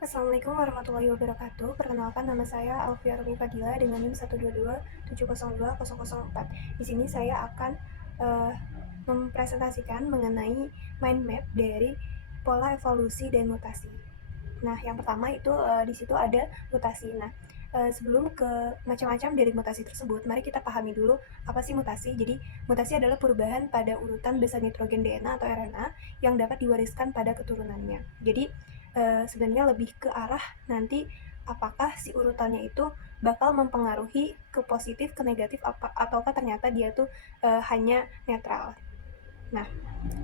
Assalamualaikum warahmatullahi wabarakatuh. Perkenalkan, nama saya Alfia Rumi Fadila dengan NIM 122702004. Di sini saya akan mempresentasikan mengenai mind map dari pola evolusi dan mutasi. Nah, yang pertama itu di situ ada mutasi. Nah, sebelum ke macam-macam dari mutasi tersebut, mari kita pahami dulu apa sih mutasi. Jadi, mutasi adalah perubahan pada urutan basa nitrogen DNA atau RNA yang dapat diwariskan pada keturunannya. Jadi, sebenarnya lebih ke arah nanti apakah si urutannya itu bakal mempengaruhi ke positif, ke negatif, ataukah ternyata dia tuh hanya netral. Nah,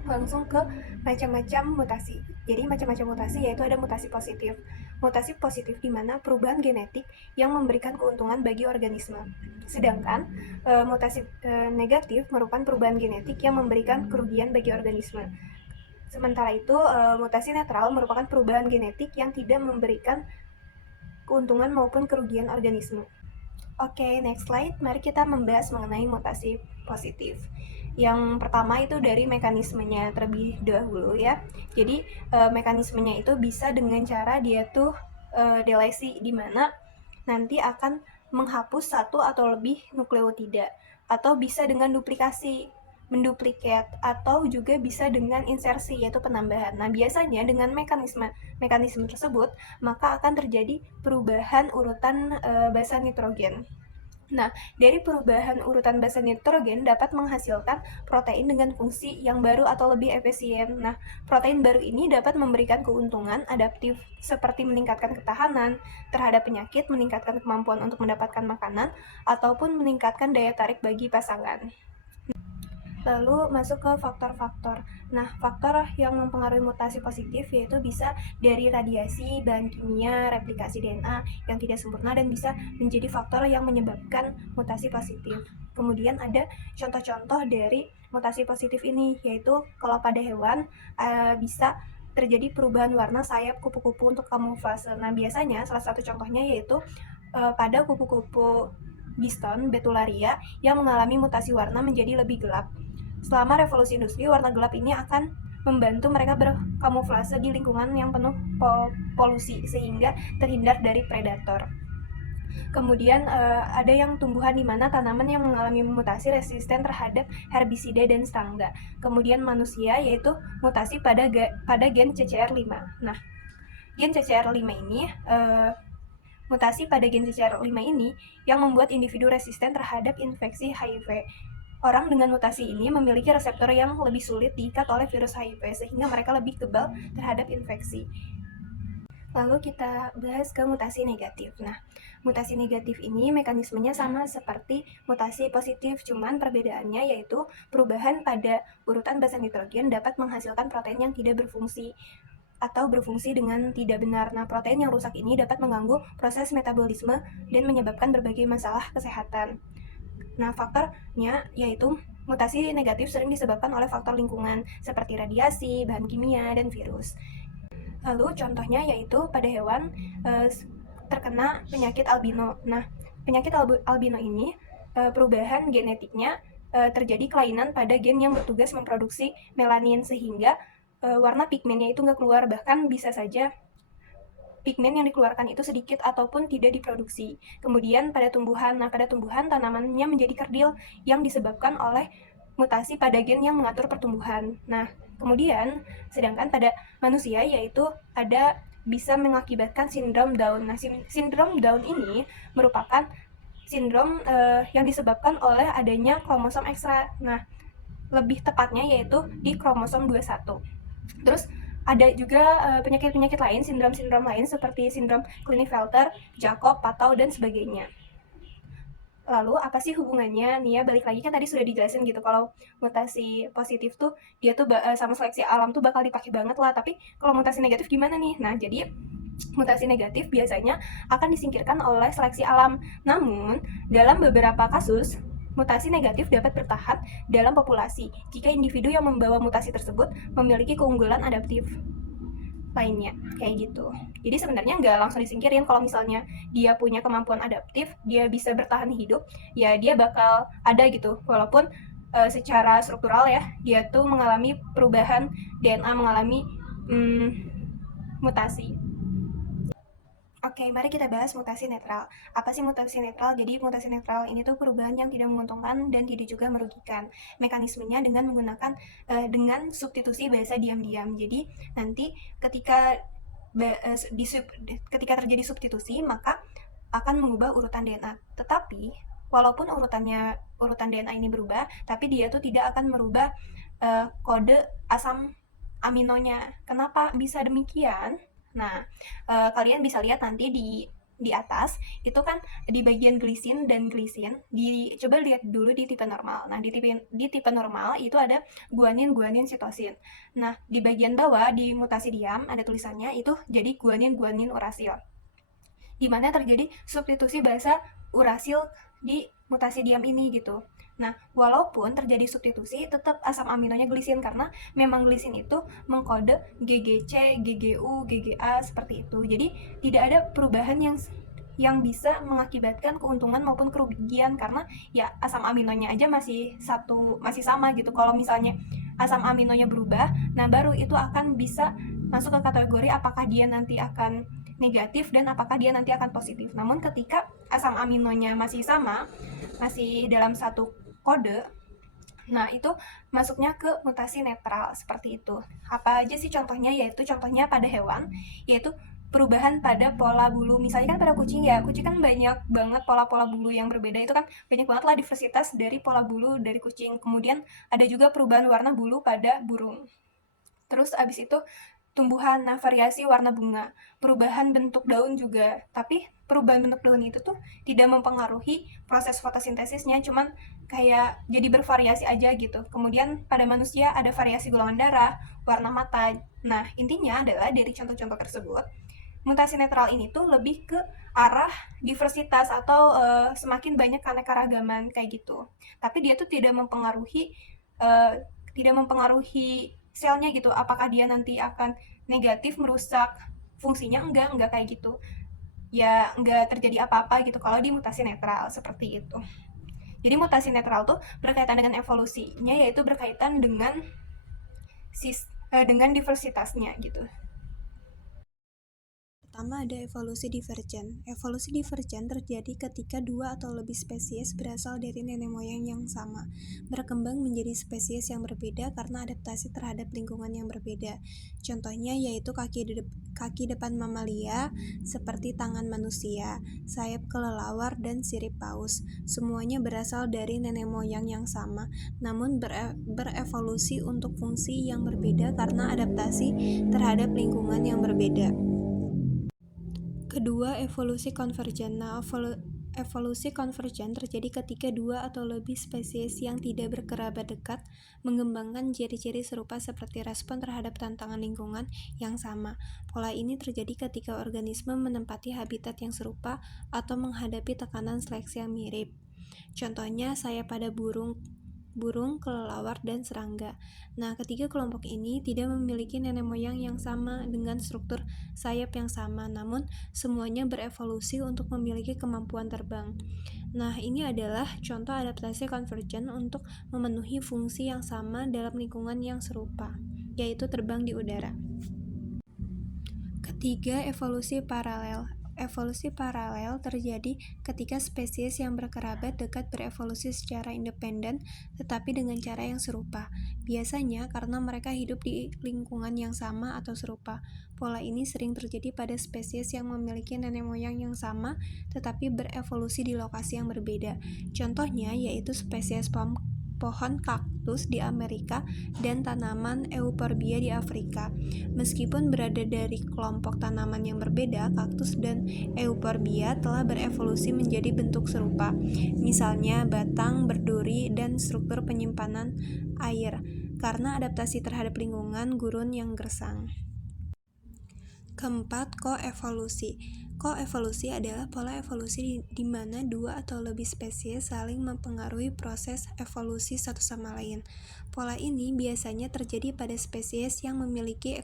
langsung ke macam-macam mutasi. Jadi macam-macam mutasi yaitu ada mutasi positif. Mutasi positif di mana perubahan genetik yang memberikan keuntungan bagi organisme. Sedangkan mutasi negatif merupakan perubahan genetik yang memberikan kerugian bagi organisme. Sementara itu, mutasi netral merupakan perubahan genetik yang tidak memberikan keuntungan maupun kerugian organisme. Oke, next slide. Mari kita membahas mengenai mutasi positif. Yang pertama itu dari mekanismenya terlebih dahulu ya. Jadi mekanismenya itu bisa dengan cara dia tuh delesi, di mana nanti akan menghapus satu atau lebih nukleotida, atau bisa dengan duplikasi, menduplikat, atau juga bisa dengan insersi yaitu penambahan. Nah, biasanya dengan mekanisme tersebut maka akan terjadi perubahan urutan basa nitrogen. Nah, dari perubahan urutan basa nitrogen dapat menghasilkan protein dengan fungsi yang baru atau lebih efisien. Nah, protein baru ini dapat memberikan keuntungan adaptif seperti meningkatkan ketahanan terhadap penyakit, meningkatkan kemampuan untuk mendapatkan makanan, ataupun meningkatkan daya tarik bagi pasangan. Lalu masuk ke faktor-faktor. Nah, faktor yang mempengaruhi mutasi positif yaitu bisa dari radiasi, bahan kimia, replikasi DNA yang tidak sempurna, dan bisa menjadi faktor yang menyebabkan mutasi positif. Kemudian ada contoh-contoh dari mutasi positif ini, yaitu kalau pada hewan bisa terjadi perubahan warna sayap kupu-kupu untuk kamuflase. Nah, biasanya salah satu contohnya yaitu pada kupu-kupu biston Betularia yang mengalami mutasi warna menjadi lebih gelap. Selama revolusi industri, warna gelap ini akan membantu mereka berkamuflase di lingkungan yang penuh polusi sehingga terhindar dari predator. Kemudian ada yang tumbuhan di mana tanaman yang mengalami mutasi resisten terhadap herbisida dan serangga. Kemudian manusia yaitu mutasi pada gen CCR5. Nah, gen CCR5 ini mutasi pada gen CCR5 ini yang membuat individu resisten terhadap infeksi HIV. Orang dengan mutasi ini memiliki reseptor yang lebih sulit diikat oleh virus HIV sehingga mereka lebih kebal terhadap infeksi. Lalu kita bahas ke mutasi negatif. Nah, mutasi negatif ini mekanismenya sama seperti mutasi positif, cuman perbedaannya yaitu perubahan pada urutan basa nitrogen dapat menghasilkan protein yang tidak berfungsi atau berfungsi dengan tidak benar. Nah, protein yang rusak ini dapat mengganggu proses metabolisme dan menyebabkan berbagai masalah kesehatan. Nah, faktornya yaitu mutasi negatif sering disebabkan oleh faktor lingkungan seperti radiasi, bahan kimia, dan virus. Lalu contohnya yaitu pada hewan terkena penyakit albino. Nah, penyakit albino ini perubahan genetiknya terjadi kelainan pada gen yang bertugas memproduksi melanin sehingga warna pigmennya itu nggak keluar, bahkan bisa saja pigmen yang dikeluarkan itu sedikit ataupun tidak diproduksi. Kemudian pada tumbuhan, tanamannya menjadi kerdil yang disebabkan oleh mutasi pada gen yang mengatur pertumbuhan. Nah, kemudian sedangkan pada manusia yaitu ada bisa mengakibatkan sindrom Down. Nah, sindrom Down ini merupakan sindrom yang disebabkan oleh adanya kromosom ekstra. Nah, lebih tepatnya yaitu di kromosom 21. Terus ada juga penyakit-penyakit lain, sindrom-sindrom lain seperti sindrom Klinefelter, Jakob, Patau, dan sebagainya. Lalu apa sih hubungannya? Nih ya, balik lagi kan tadi sudah dijelasin gitu kalau mutasi positif tuh dia tuh sama seleksi alam tuh bakal dipakai banget lah. Tapi kalau mutasi negatif gimana nih? Nah, jadi mutasi negatif biasanya akan disingkirkan oleh seleksi alam. Namun, dalam beberapa kasus, mutasi negatif dapat bertahan dalam populasi jika individu yang membawa mutasi tersebut memiliki keunggulan adaptif lainnya, kayak gitu. Jadi sebenarnya nggak langsung disingkirin. Kalau misalnya dia punya kemampuan adaptif, dia bisa bertahan hidup, ya dia bakal ada gitu. Walaupun secara struktural ya, dia tuh mengalami perubahan DNA, mengalami mutasi. Oke, mari kita bahas mutasi netral. Apa sih mutasi netral? Jadi mutasi netral ini tuh perubahan yang tidak menguntungkan dan tidak juga merugikan. Mekanismenya dengan menggunakan dengan substitusi bahasa diam-diam. Jadi nanti ketika ketika terjadi substitusi, maka akan mengubah urutan DNA. Tetapi walaupun urutan DNA ini berubah, tapi dia tuh tidak akan merubah kode asam aminonya. Kenapa bisa demikian? Nah, kalian bisa lihat nanti di atas itu kan di bagian glisin dan glisin. Coba lihat dulu di tipe normal. Nah, di tipe normal itu ada guanin, guanin, sitosin. Nah, di bagian bawah di mutasi diam ada tulisannya itu jadi guanin, guanin, urasil. Di mana terjadi substitusi bahasa urasil di mutasi diam ini gitu. Nah, walaupun terjadi substitusi, tetap asam aminonya glisin karena memang glisin itu mengkode GGC, GGU, GGA seperti itu. Jadi tidak ada perubahan yang bisa mengakibatkan keuntungan maupun kerugian karena ya asam aminonya aja masih sama gitu. Kalau misalnya asam aminonya berubah, nah baru itu akan bisa masuk ke kategori apakah dia nanti akan negatif dan apakah dia nanti akan positif. Namun ketika asam aminonya masih sama, masih dalam satu kode, nah itu masuknya ke mutasi netral seperti itu. Apa aja sih contohnya? Yaitu contohnya pada hewan, yaitu perubahan pada pola bulu. Misalnya kan pada kucing ya, kucing kan banyak banget pola-pola bulu yang berbeda. Itu kan banyak banget lah diversitas dari pola bulu dari kucing. Kemudian ada juga perubahan warna bulu pada burung. Terus abis itu tumbuhan, nah variasi warna bunga, perubahan bentuk daun juga. Tapi perubahan bentuk daun itu tuh tidak mempengaruhi proses fotosintesisnya, cuman kayak jadi bervariasi aja gitu. Kemudian pada manusia ada variasi golongan darah, warna mata. Nah, intinya adalah dari contoh-contoh tersebut, mutasi netral ini tuh lebih ke arah diversitas atau semakin banyak keanekaragaman kayak gitu. Tapi dia tuh uh, tidak mempengaruhi selnya gitu. Apakah dia nanti akan negatif merusak fungsinya? Enggak kayak gitu. Ya enggak terjadi apa-apa gitu kalau di mutasi netral seperti itu. Jadi mutasi netral tuh berkaitan dengan evolusinya, yaitu berkaitan dengan diversitasnya gitu. Pertama ada evolusi divergen. Evolusi divergen terjadi ketika dua atau lebih spesies berasal dari nenek moyang yang sama, berkembang menjadi spesies yang berbeda karena adaptasi terhadap lingkungan yang berbeda. Contohnya yaitu kaki depan mamalia, seperti tangan manusia, sayap kelelawar, dan sirip paus. Semuanya berasal dari nenek moyang yang sama, namun berevolusi untuk fungsi yang berbeda karena adaptasi terhadap lingkungan yang berbeda. Kedua, evolusi konvergen. Nah, evolusi konvergen terjadi ketika dua atau lebih spesies yang tidak berkerabat dekat mengembangkan ciri-ciri serupa seperti respon terhadap tantangan lingkungan yang sama. Pola ini terjadi ketika organisme menempati habitat yang serupa atau menghadapi tekanan seleksi yang mirip. Contohnya sayap pada burung, kelelawar, dan serangga. Nah, ketiga kelompok ini tidak memiliki nenek moyang yang sama dengan struktur sayap yang sama, namun semuanya berevolusi untuk memiliki kemampuan terbang. Nah, ini adalah contoh adaptasi konvergen untuk memenuhi fungsi yang sama dalam lingkungan yang serupa, yaitu terbang di udara. Ketiga, evolusi paralel. Evolusi paralel terjadi ketika spesies yang berkerabat dekat berevolusi secara independen tetapi dengan cara yang serupa. Biasanya karena mereka hidup di lingkungan yang sama atau serupa. Pola ini sering terjadi pada spesies yang memiliki nenek moyang yang sama tetapi berevolusi di lokasi yang berbeda. Contohnya yaitu spesies pohon kaktus di Amerika dan tanaman Euphorbia di Afrika. Meskipun berada dari kelompok tanaman yang berbeda, kaktus dan Euphorbia telah berevolusi menjadi bentuk serupa, misalnya batang, berduri, dan struktur penyimpanan air, karena adaptasi terhadap lingkungan gurun yang gersang. Keempat, koevolusi. Koevolusi adalah pola evolusi di mana dua atau lebih spesies saling mempengaruhi proses evolusi satu sama lain. Pola ini biasanya terjadi pada spesies yang memiliki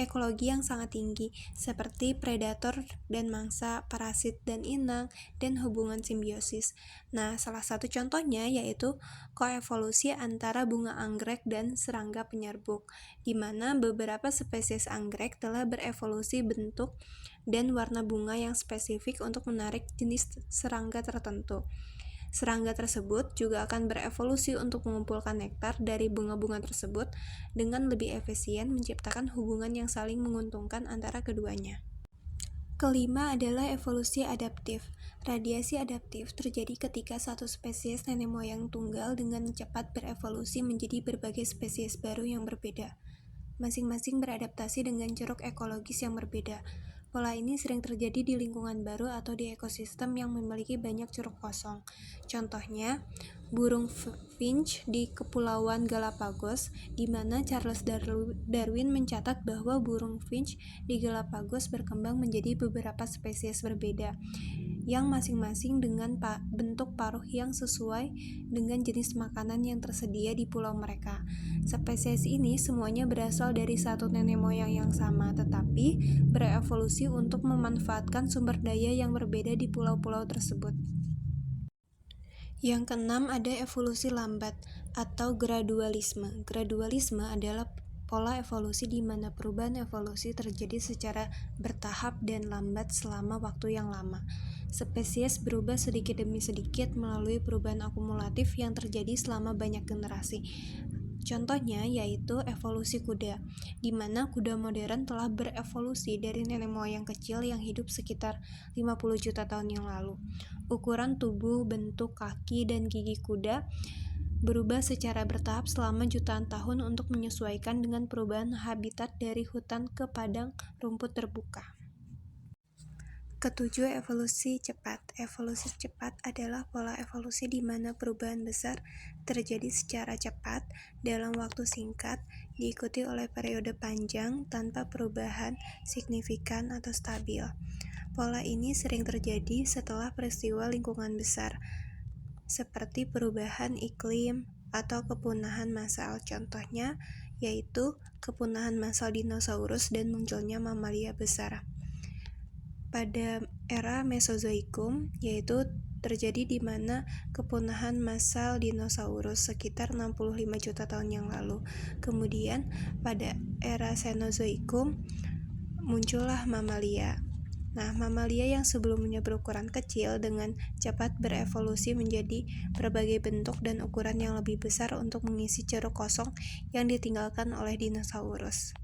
ekologi yang sangat tinggi, seperti predator dan mangsa, parasit dan inang, dan hubungan simbiosis. Nah, salah satu contohnya yaitu koevolusi antara bunga anggrek dan serangga penyerbuk, di mana beberapa spesies anggrek telah berevolusi bentuk dan warna bunga yang spesifik untuk menarik jenis serangga tertentu. Serangga tersebut juga akan berevolusi untuk mengumpulkan nektar dari bunga-bunga tersebut dengan lebih efisien menciptakan hubungan yang saling menguntungkan antara keduanya. Kelima adalah evolusi adaptif. Radiasi adaptif terjadi ketika satu spesies nenek moyang tunggal dengan cepat berevolusi menjadi berbagai spesies baru yang berbeda. Masing-masing beradaptasi dengan ceruk ekologis yang berbeda. Pola ini sering terjadi di lingkungan baru atau di ekosistem yang memiliki banyak ceruk kosong. Contohnya, burung finch di Kepulauan Galapagos, di mana Charles Darwin mencatat bahwa burung finch di Galapagos berkembang menjadi beberapa spesies berbeda, yang masing-masing dengan bentuk paruh yang sesuai dengan jenis makanan yang tersedia di pulau mereka. Spesies ini semuanya berasal dari satu nenek moyang yang sama, tetapi berevolusi untuk memanfaatkan sumber daya yang berbeda di pulau-pulau tersebut. Yang keenam ada evolusi lambat atau gradualisme. Gradualisme adalah pola evolusi di mana perubahan evolusi terjadi secara bertahap dan lambat selama waktu yang lama. Spesies berubah sedikit demi sedikit melalui perubahan akumulatif yang terjadi selama banyak generasi. Contohnya yaitu evolusi kuda, di mana kuda modern telah berevolusi dari nenek moyang kecil yang hidup sekitar 50 juta tahun yang lalu. Ukuran tubuh, bentuk kaki, dan gigi kuda berubah secara bertahap selama jutaan tahun untuk menyesuaikan dengan perubahan habitat dari hutan ke padang rumput terbuka. Ketujuh, evolusi cepat. Evolusi cepat adalah pola evolusi di mana perubahan besar terjadi secara cepat dalam waktu singkat, diikuti oleh periode panjang tanpa perubahan signifikan atau stabil. Pola ini sering terjadi setelah peristiwa lingkungan besar, seperti perubahan iklim atau kepunahan massal. Contohnya yaitu kepunahan massal dinosaurus dan munculnya mamalia besar. Pada era Mesozoikum, yaitu terjadi di mana kepunahan massal dinosaurus sekitar 65 juta tahun yang lalu. Kemudian pada era Cenozoikum muncullah mamalia. Nah, mamalia yang sebelumnya berukuran kecil dengan cepat berevolusi menjadi berbagai bentuk dan ukuran yang lebih besar untuk mengisi ceruk kosong yang ditinggalkan oleh dinosaurus.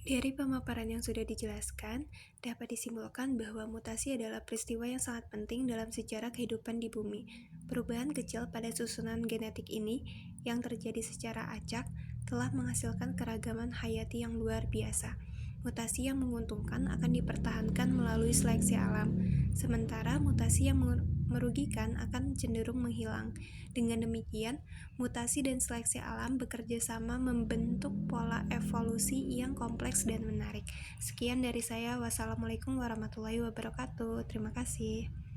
Dari pemaparan yang sudah dijelaskan, dapat disimpulkan bahwa mutasi adalah peristiwa yang sangat penting dalam sejarah kehidupan di bumi. Perubahan kecil pada susunan genetik ini, yang terjadi secara acak, telah menghasilkan keragaman hayati yang luar biasa. Mutasi yang menguntungkan akan dipertahankan melalui seleksi alam, sementara mutasi yang merugikan akan cenderung menghilang. Dengan demikian, mutasi dan seleksi alam bekerja sama membentuk pola evolusi yang kompleks dan menarik. Sekian dari saya. Wassalamualaikum warahmatullahi wabarakatuh. Terima kasih.